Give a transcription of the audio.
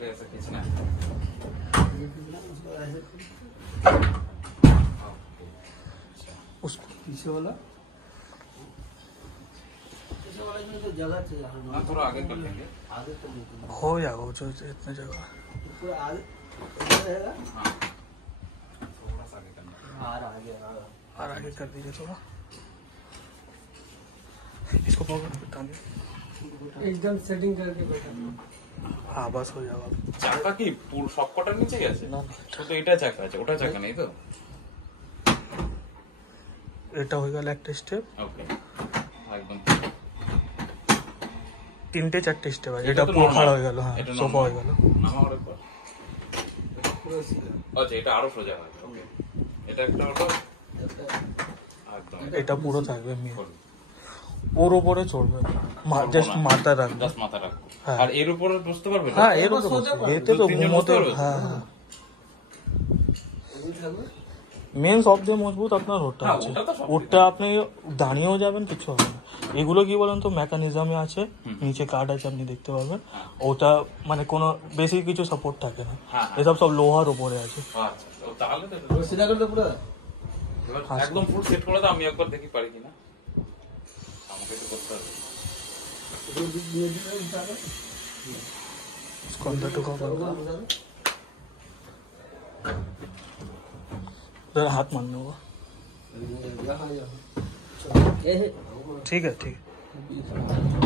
पहले ऐसा खींचना है। उसको पीछे वाला में तो जगह चाहिए। हाँ थोड़ा आगे कर लेंगे, आगे तो हो जाएगा वो जो इतने जगह पूरा आगे रहेगा। हाँ थोड़ा सा आगे करना। और आगे और आगे कर दीजिए थोड़ा। इसको पकड़ के टांगे, एकदम सेटिंग करके बैठा। हाँ बस हो जाएगा। চাকা কি পুরো সবকটার নিচেই আছে? না না, শুধু এটা চাকা আছে, ওটা চাকা নেই তো? এটা হয়ে গেল একটা স্টেপ। ওকে একদম তিনটে চারটে স্টেপ আছে। এটা পুরো খাড়া হয়ে গেল। হ্যাঁ সোফা হয়ে গেল। নামা ওর উপর পুরো সিধা। আচ্ছা এটা আরো সোজা হয়। ওকে এটা একটা ওটা একদম এটা পুরো থাকবে ওর উপরে চড়বে, জাস্ট মাথা রাখবে। জাস্ট মাথা রাখবো। হ্যাঁ। আর এর উপরে বসতে পারবে? হ্যাঁ এর উপরে এতে তো ঘুমোতে। হ্যাঁ হ্যাঁ মেন সবচেয়ে মজবুত আপনার ওটা হ্যাঁ, আছে। ওটা তো সবচেয়ে ওটা আপনি দাঁড়িয়েও যাবেন, কিছু হবে না। এগুলো কি বলেন তো মেকানিজমে আছে, নিচে কাঠ আছে আপনি দেখতে পাবেন। ওটা মানে কোনো বেশি কিছু সাপোর্ট থাকে না, হ্যাঁ, এসব সব লোহার উপরে আছে। আচ্ছা তো তাহলে তো পুরো সিধা করলে পুরো এবার একদম ফুল সেট করে দাও, আমি একবার দেখি পারি কিনা। আমাকে তো করতে হবে। इसको अंदर टुका करो, जरा हाथ मारने होगा। ठीक है ठीक है।